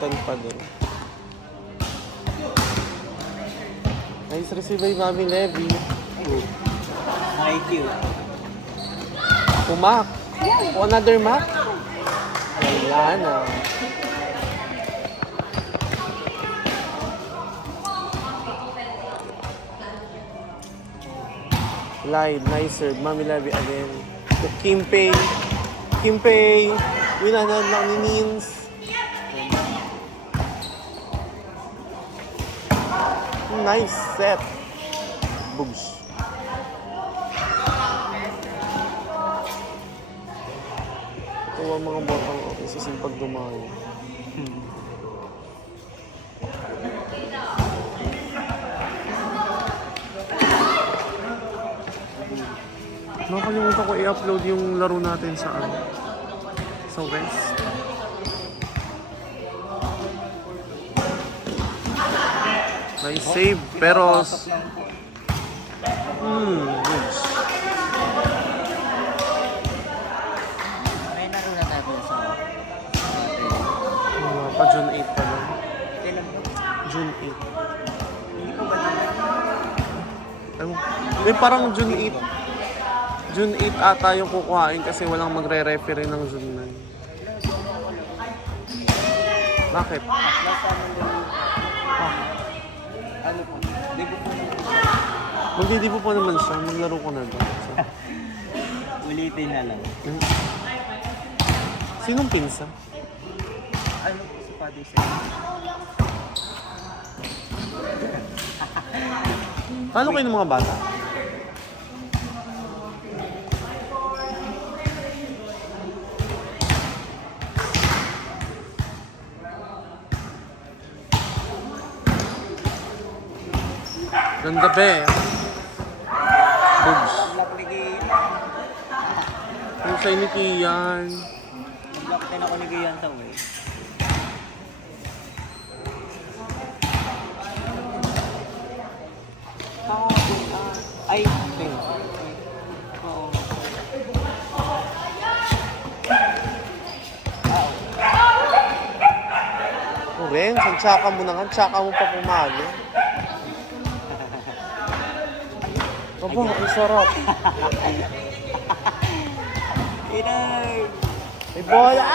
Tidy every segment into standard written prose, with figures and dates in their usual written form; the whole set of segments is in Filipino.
Newton pa doon. Nice receive by Mami Levy. Thank you. Pumak. Another Mac. Wala na. Live, nice serve. Mami Levy again. Kimpei. Kimpei. Winanan lang ni Nins. Nice set. Boogs. Ito ang mga botang isisin pag dumayo. Nakalimutan ko i-upload yung laro natin sa sa West. Nice save, pero goods. May laro na tayo sa Wala pa, June 8 pa lang. kailan ba? June 8. Hindi ko ba dyan? May parang June 8. June 8 ata yung kukuhain kasi walang magre-referee ng June 9. Bakit? Last time ano po? Libo po naman. Magdidibo pa naman siya. Maglaro ko na ba? So, Ulitin na lang. sinong pinsa? Ano po si Paddy Sir? Paano kayo ng mga bata? Ganda ba eh. Boobs. Block ni Giyan. Yung sa'yo ni Kian. Block din ako ni Giyan sa way. Ay, okay. Oo. O rin, tsaka mo na nga. Tsaka mo pa pumalo. Aba, ang sarap. Inay! May bola!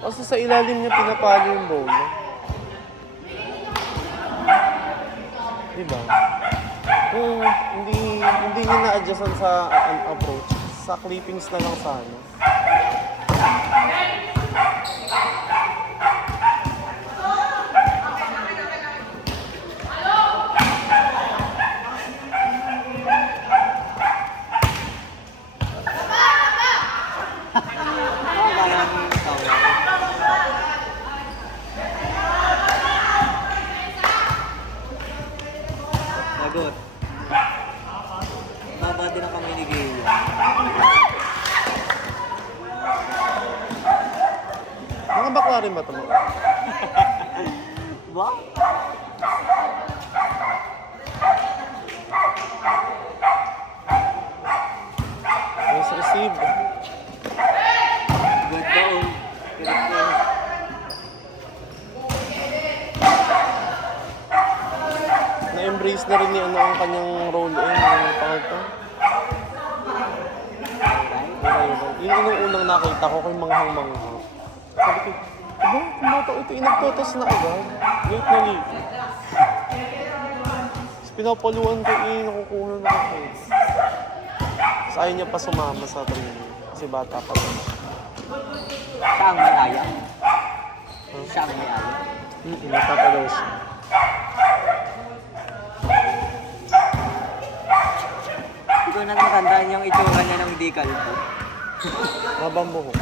Kasi sa ilalim niya pinapalo yung bola. Diba? Kung hindi niya na-adjustan sa approach, sa clippings na lang sana. Lagot. Baba din ang kami ni Giyan. Mga bakla rin ba ito mga? Ba? Nice receive. Good doon. Na-embrace na rin ni ano ang kanyang role yung pangalto. Yun yung unang nakita ko kay manghang-manghang. Sabi ko, aba, kumata ito, inagtotos na agad. Late na late. Tapos pinapaluan ko, nakukuha na ako. Tapos ayaw niya pa sumama sa training. Kasi bata pa rin. Siya ang malaya. Siya ang malaya. Napapalaw siya. Hindi ko na matandaan yung itsura niya ng di kalbo. Mabang buhok.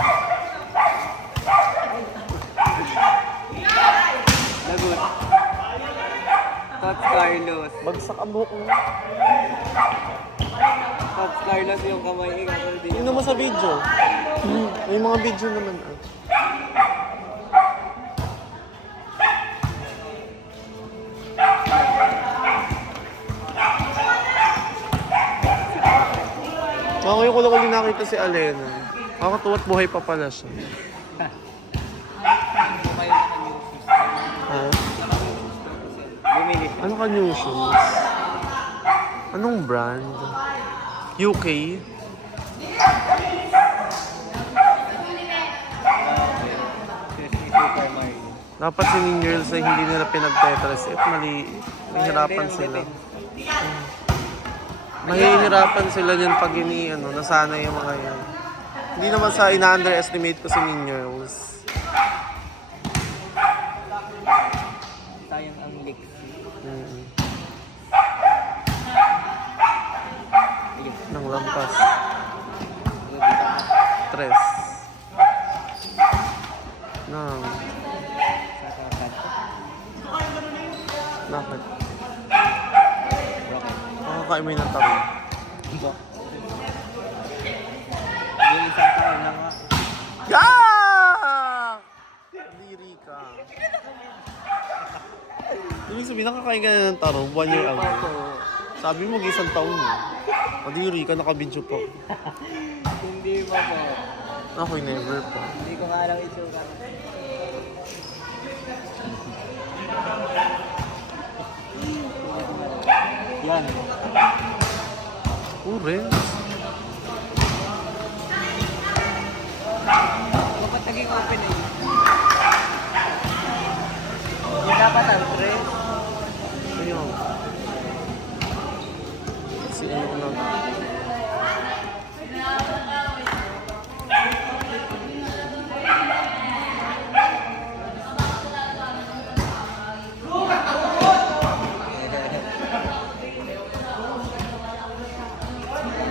Sagot. Tots Carlos. Bagsak ang buhok mo. Tots Carlos yung kamay. Tingnan mo sa video. May mga video naman. Ngayon ko lang ulit nakita si Alena. Nakakatuwa't buhay pa pala siya. Ha? Bumili. Ano ka new shoes? Anong brand? UK? Super Mario. Dapat si Ninjals ay hindi nila pinag-tetris. Mali. Mahirapan sila. Mahihirapan sila niyan pag nasanay yung mga yan. Hindi naman sa ina-underestimate ko si Ninjals. Sayang ang leaks. Nang lampas. Tres. Nang. Bakit? Makakain mo yun ng tarong. Yung isang taon na nga. Yak! Diri ka. Ibig sabihin, nakakain ka na ng tarong 1 year ago. Sabi mo, isang taon mo. Kadiri ka, nakabidyo pa. Hindi mo po. Ako, never pa. Hindi ko nga lang itsura. Yan. Ures. Bakit naging open eh? Hindi dapat ang tres. Ayun. Si ano lang.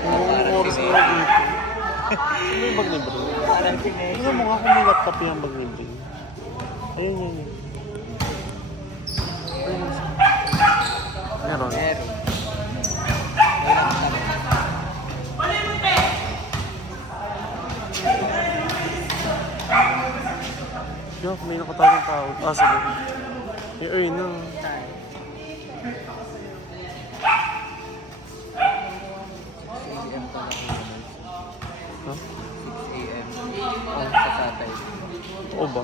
Ang oras na dito. Ano yung bag ni Bro? Parang sinesyo. Tingnan mo nga kung may laptop yung bag ni Bro. Ayun, yun, yun. Ayun. Meron. Meron. Walang sabi. Yak, may nakatawang tao. Sige. Ay, na. Ha? 6 a.m. Sa Satay. Oo ba?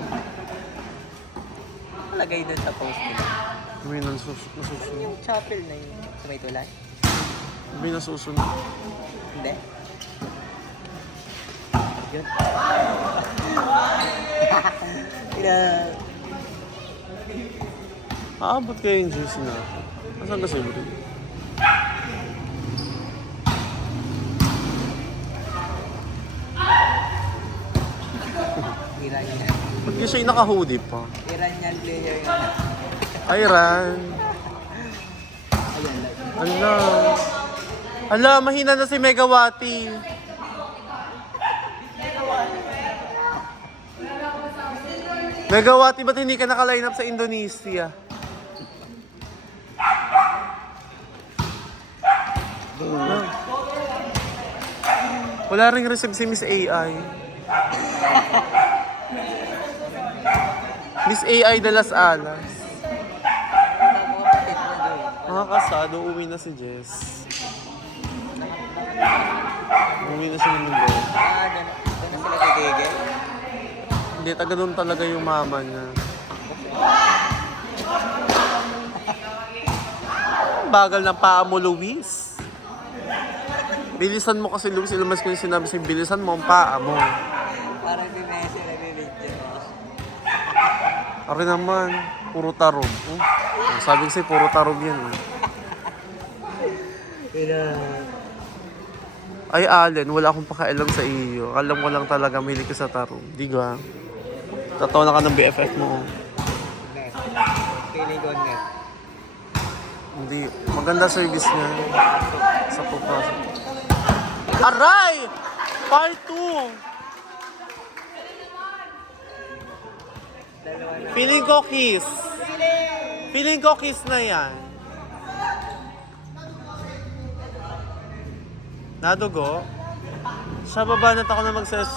Lagay doon sa post nila. May nasusunod. Yung chapel na yun. Sa may tulay? May nasusunod. Hindi. Yun. Aabot kayo yung juice na. Nasaan kasi Bro? Iranian. Ba't di siya naka-hoodie pa? Iranian player yun. Ay, Ran. Ayan lang. Ala. Ala, mahina na si Megawati. Megawati, ba't hindi ka naka-line up sa Indonesia? Wala ring receive si Miss AI. Miss AI de las Alas. Mga kapatid na doon. Mga kasado, uwi na si Jess. Uwi na si Mundo. Doon na sila gigigil. Hindi, taga doon talaga yung mama niya. Ang bagal ng paa mo, Luis. Bilisan mo kasi, Luis. Ilamas ko yung sinabi sa'yo, bilisan mo ang paa mo. Parang si Messi nag-video. Ari naman, puro tarog. Sabi ko sa'yo, puro tarog yan. Ay, Allen, wala akong pakialam sa iyo. Alam ko lang talaga, mahilig ka sa tarong. Di ba? Tatawa na ka ng BFF mo. Net. Feeling ko net. Hindi. Maganda service niya. Sa pagpasok. Aray! Part 2! Dalawa na. Feeling ko kiss. Sili! Feeling ko kiss na yan. Nadugo? Siya babanat ako na magses...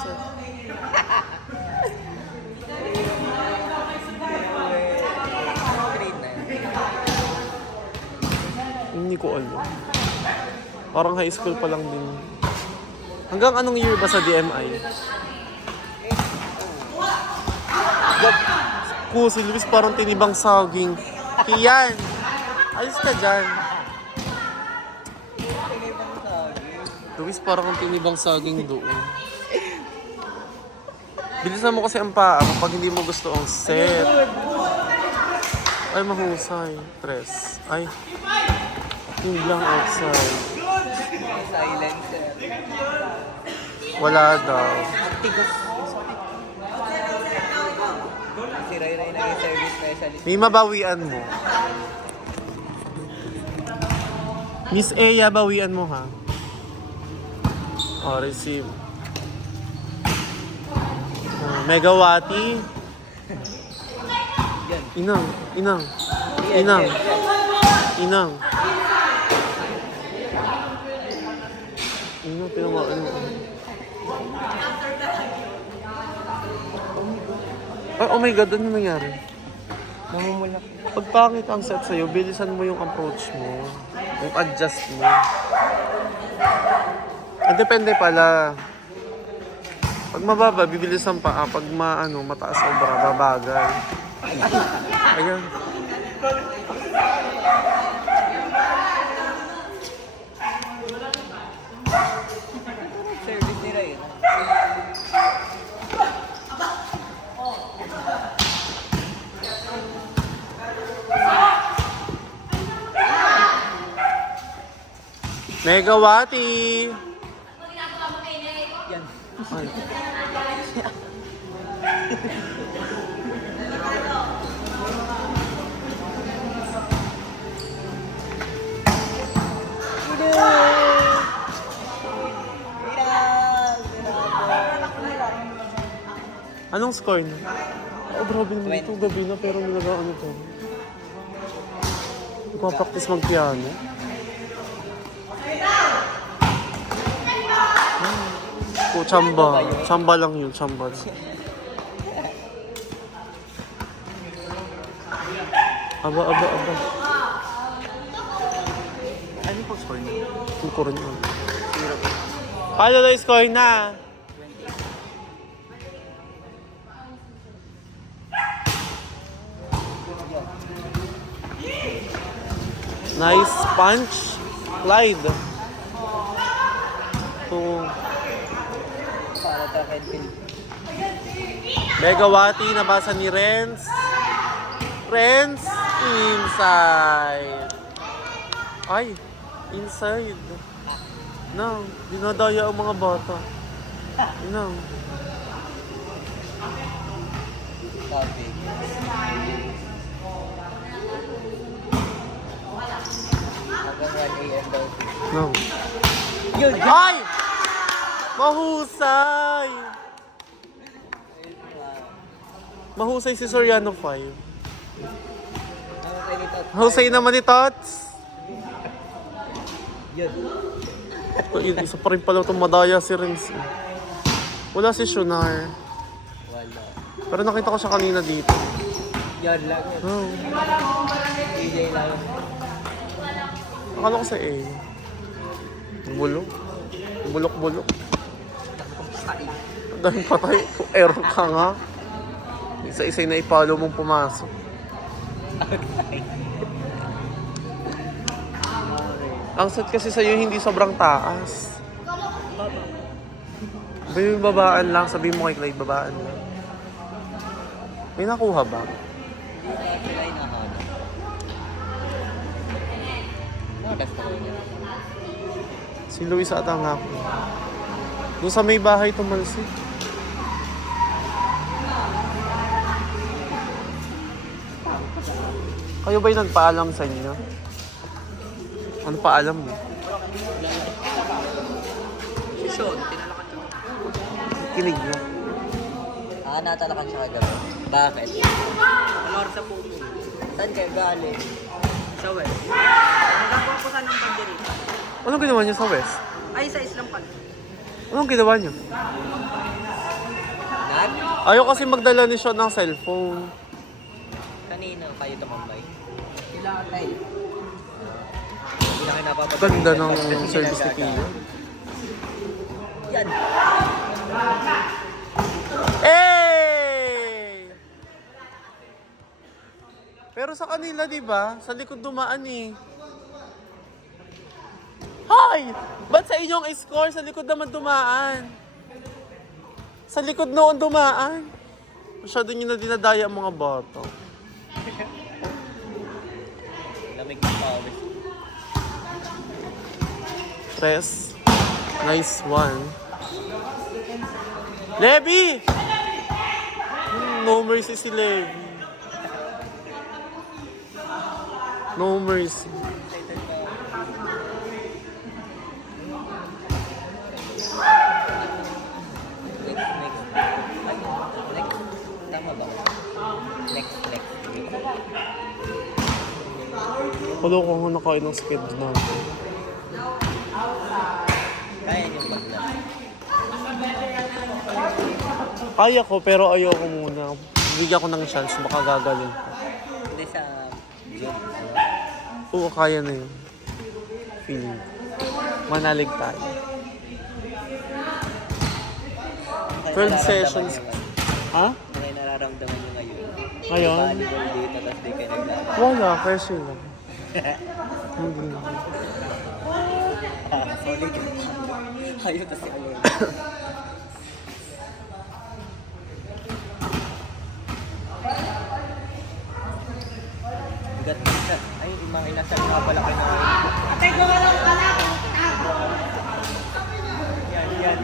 Grade na yun. Hindi ko alam. Parang high school pa lang din. Hanggang anong year ba sa DMI? Ko, si Luis parang tinibang saging. Kiyan! Alis ka dyan. Luis parang tinibang saging doon. Bilisan mo kasi ang paa kapag hindi mo gusto ang set. Ay, mahusay. Tres. Ay. Hindi lang outside. Silencer. Wala daw. Tigos. Si Ray Ray naging service specialist. May mabawian mo. Miss Eya, bawian mo ha. O, receive. Megawati. Yan. Inang. Yan, Inang. yan, yan. Inang. Inang, pinamaan mo. Ay, oh my God, ano nangyari? Namumulak. Pag pangit ang set sa'yo, bilisan mo yung approach mo. Yung adjust mo. Depende pala. Pag mababa, bibilisan pa. Pag mataas sobra, babagal. Ayan. Service ni Ray. Megawati! Yan. Ay. Anong score na? Oh, grabe naman ito. Gabi na pero nalagaan ito. Nagpa-practice mag-piano. Oh, chamba. Chamba lang yun. Chamba lang. Aba. Ano pang score na? Yung ko rin yun. Paano na yung score na? Nice punch. Clyde. So, Para track and field. Megawati, nabasa ni Renz. Renz, inside. Ay, inside. No, dinadaya ang mga bata. No. Copy. Hanggang 1 a.m. daw. No. Yun! Ay! Mahusay! Mahusay si Soriano 5. Mahusay naman ni Tots. Yun. Isa pa rin pala itong madaya si Renz. Wala si Shunar. Wala. Pero nakita ko siya kanina dito. Yan lang yun. Oh. DJ lang. Akala ko sa A. Bulok. Bulok. Dahil patay. Error ka nga. Isa-isa na ipalo mong pumasok. Ang set kasi sa'yo hindi sobrang taas. Ba yung babaan lang? Sabihin mo kay Clyde, babaan lang. May nakuha ba? Hindi na sila inahanap. Nakas ko yun. Si Luis ata nga ako. Doon sa may bahay tumalsik. Kayo ba'y nagpaalam sa inyo? Ano paalam mo? Si Sean, tinalakan siya. Kinig mo. Natalakan siya kagabi. Bakit? Alar sa puno. Saan kayo galing? Sa West. Nagkakuha po sa ng banderita. Anong ginawa niyo sa West? Ay, sa Islam pala. Anong ginawa niyo? Nag? Ayaw kasi magdala ni Sean ng cellphone. Kanina kayo tumambay. Kailangan tayo. Hindi na kayo napapatay. Ganda ng service ni Kia. Yan. Hey! Pero sa kanila, di ba? Sa likod dumaan eh. Hoy! Ba't sa inyong score? Sa likod naman dumaan. Sa likod noon dumaan. Masyado nyo na dinadaya ang mga bata. Lamig ng pawis. Tres. Nice one. Levi! No mercy si Levi. No mercy. Next. Ay, next. Tama ba? Next. Kulo ko kung nakain ng skid na. Kaya niyong magla. Kaya ko pero ayoko muna. Bigyan ko ng chance, baka gagaling ko. Hindi sa gym. Oo, kaya na yun. Feeling. Manalig tayo. 12 sessions. Ha? Ano yung nararamdaman nyo ngayon? Ngayon? Volleyball dito, tapos di kayo naglalaro. Wala, pressure lang. Hindi na. Solid. Ayaw kasi ano yun. Bigat isa. Ay, yung mga inasal nga pala kayo na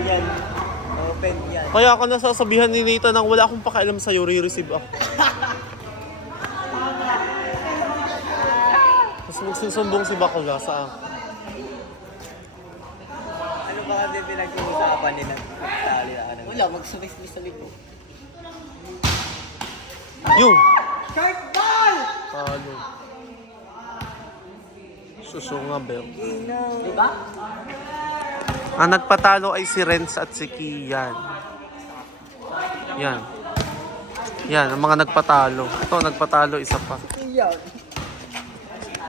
Yan. Open yan. Kaya ako nasasabihan ni Nathan nang wala akong pakialam sa'yo, re-receive ako. Tapos magsusumbong si Bakula sa akin. Ano ba kasi pinag-uusapan nila? Wala, magsabay-sabay po. Yung! Talo. Susunga, Bel. Diba? Ang nagpatalo ay si Renz at si Kian. Yan. Yan, ang mga nagpatalo. Ito, nagpatalo, isa pa. Yan.